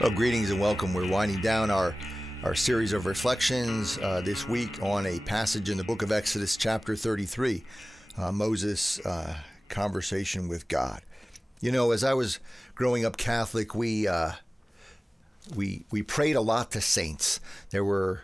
Well, greetings and welcome. We're winding down our series of reflections this week on a passage in the book of Exodus, chapter 33, Moses' conversation with God. You know, as I was growing up Catholic, we prayed a lot to saints. There were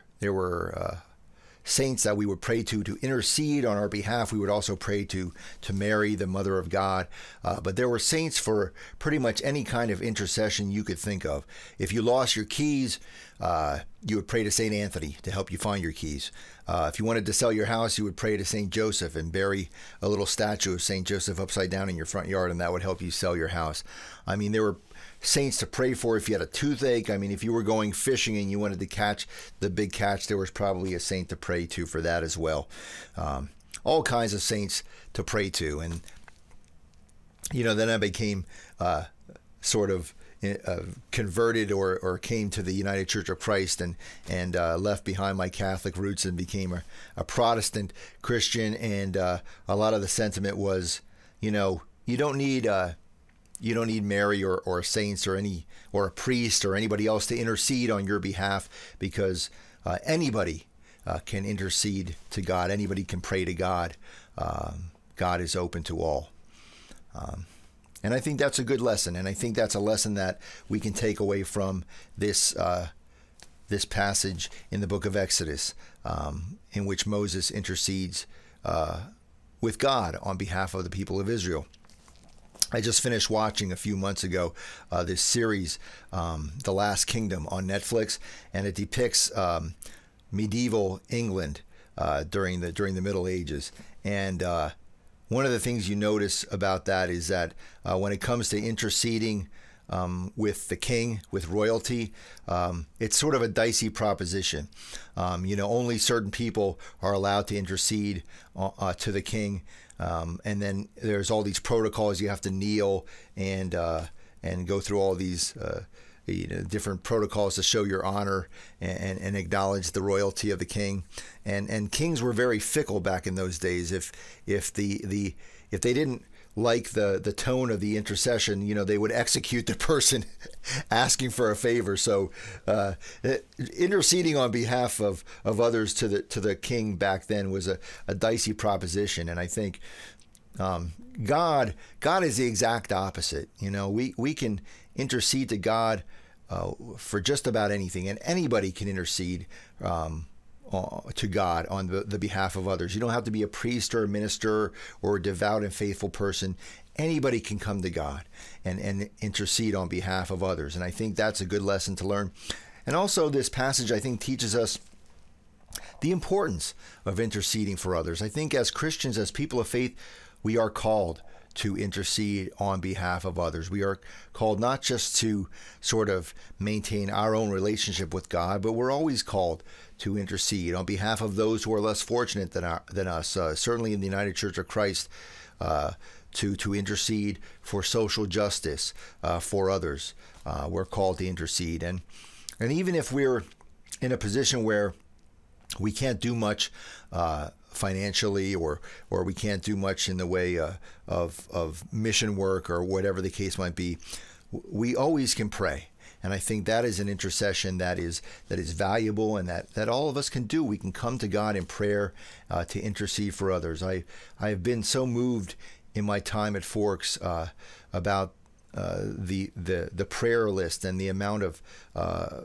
saints that we would pray to intercede on our behalf. We would also pray to Mary, the Mother of God. But there were saints for pretty much any kind of intercession you could think of. If you lost your keys, you would pray to St. Anthony to help you find your keys. If you wanted to sell your house, you would pray to St. Joseph and bury a little statue of St. Joseph upside down in your front yard, and that would help you sell your house. I mean, there were saints to pray for if you had a toothache. I mean, if you were going fishing and you wanted to catch the big catch, there was probably a saint to pray to for that as well. All kinds of saints to pray to. And, you know, then I became sort of converted or came to the United Church of Christ and left behind my Catholic roots and became a Protestant Christian. And a lot of the sentiment was, you know, you don't need Mary or saints or a priest or anybody else to intercede on your behalf, because anybody can intercede to God. Anybody can pray to God. God is open to all. And I think that's a good lesson, and I think that's a lesson that we can take away from this passage in the book of Exodus, in which Moses intercedes with God on behalf of the people of Israel. I just finished watching a few months ago this series, The Last Kingdom, on Netflix, and it depicts medieval England during the Middle Ages. And one of the things you notice about that is that when it comes to interceding with the king, with royalty, it's sort of a dicey proposition. Only certain people are allowed to intercede to the king. And then there's all these protocols. You have to kneel and go through all these different protocols to show your honor and acknowledge the royalty of the king. And kings were very fickle back in those days. If they didn't like the tone of the intercession, they would execute the person asking for a favor. So interceding on behalf of others to the king back then was a dicey proposition. And I think God is the exact opposite. We can intercede to God for just about anything, and anybody can intercede to God on the behalf of others. You don't have to be a priest or a minister or a devout and faithful person. Anybody can come to God and intercede on behalf of others. And I think that's a good lesson to learn. And also, this passage, I think, teaches us the importance of interceding for others. I think as Christians, as people of faith, we are called to intercede on behalf of others. We are called not just to sort of maintain our own relationship with God, but we're always called to intercede on behalf of those who are less fortunate than us. Certainly in the United Church of Christ, to intercede for social justice for others. We're called to intercede, and even if we're in a position where we can't do much financially, or we can't do much in the way of mission work or whatever the case might be, we always can pray. And I think that is an intercession that is valuable, and that all of us can do. We can come to God in prayer to intercede for others. I have been so moved in my time at Forks about the prayer list and the amount of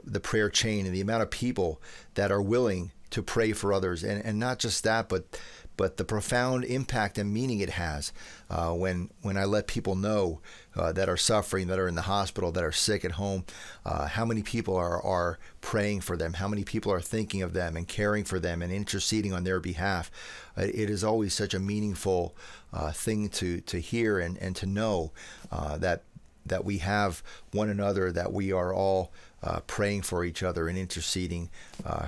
the prayer chain and the amount of people that are willing to pray for others, and not just that, but the profound impact and meaning it has when I let people know that are suffering, that are in the hospital, that are sick at home, how many people are praying for them, how many people are thinking of them and caring for them and interceding on their behalf. It is always such a meaningful thing to hear and to know that we have one another, that we are all praying for each other and interceding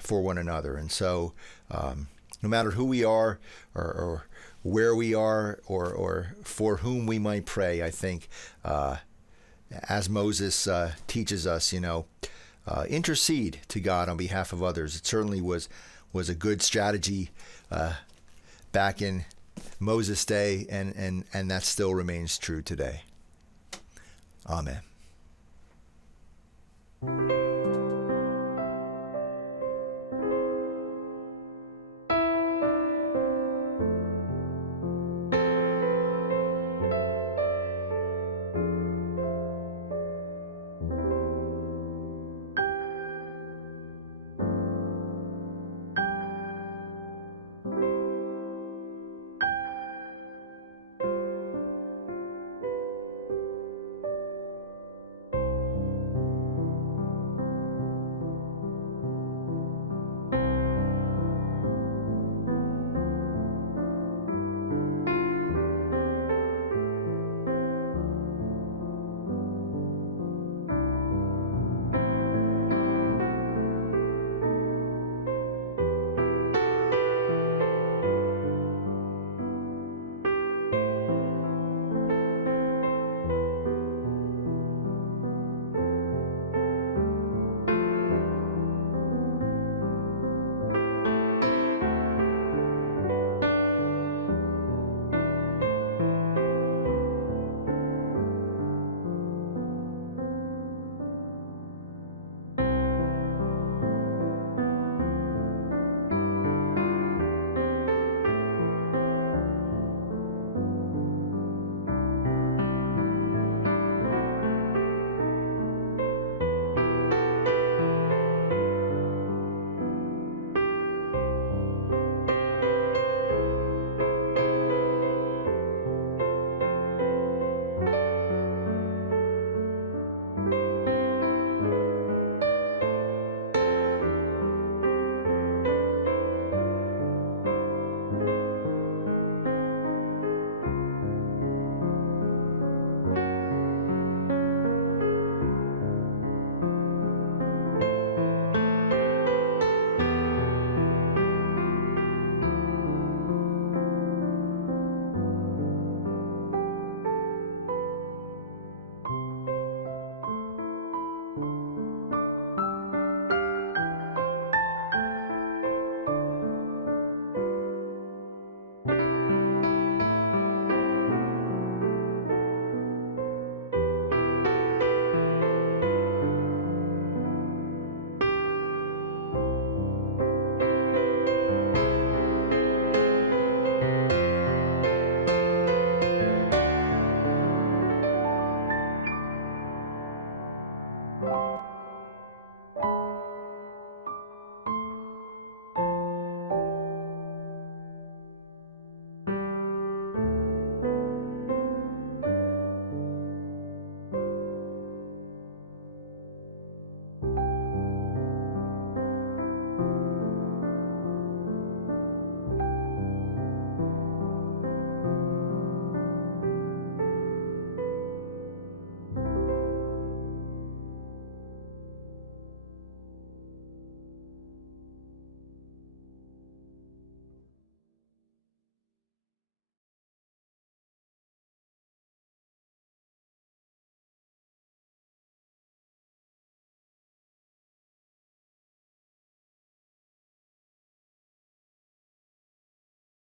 for one another. And so no matter who we are or where we are or for whom we might pray, I think as Moses teaches us, intercede to God on behalf of others. It certainly was a good strategy back in Moses' day, and that still remains true today. Amen.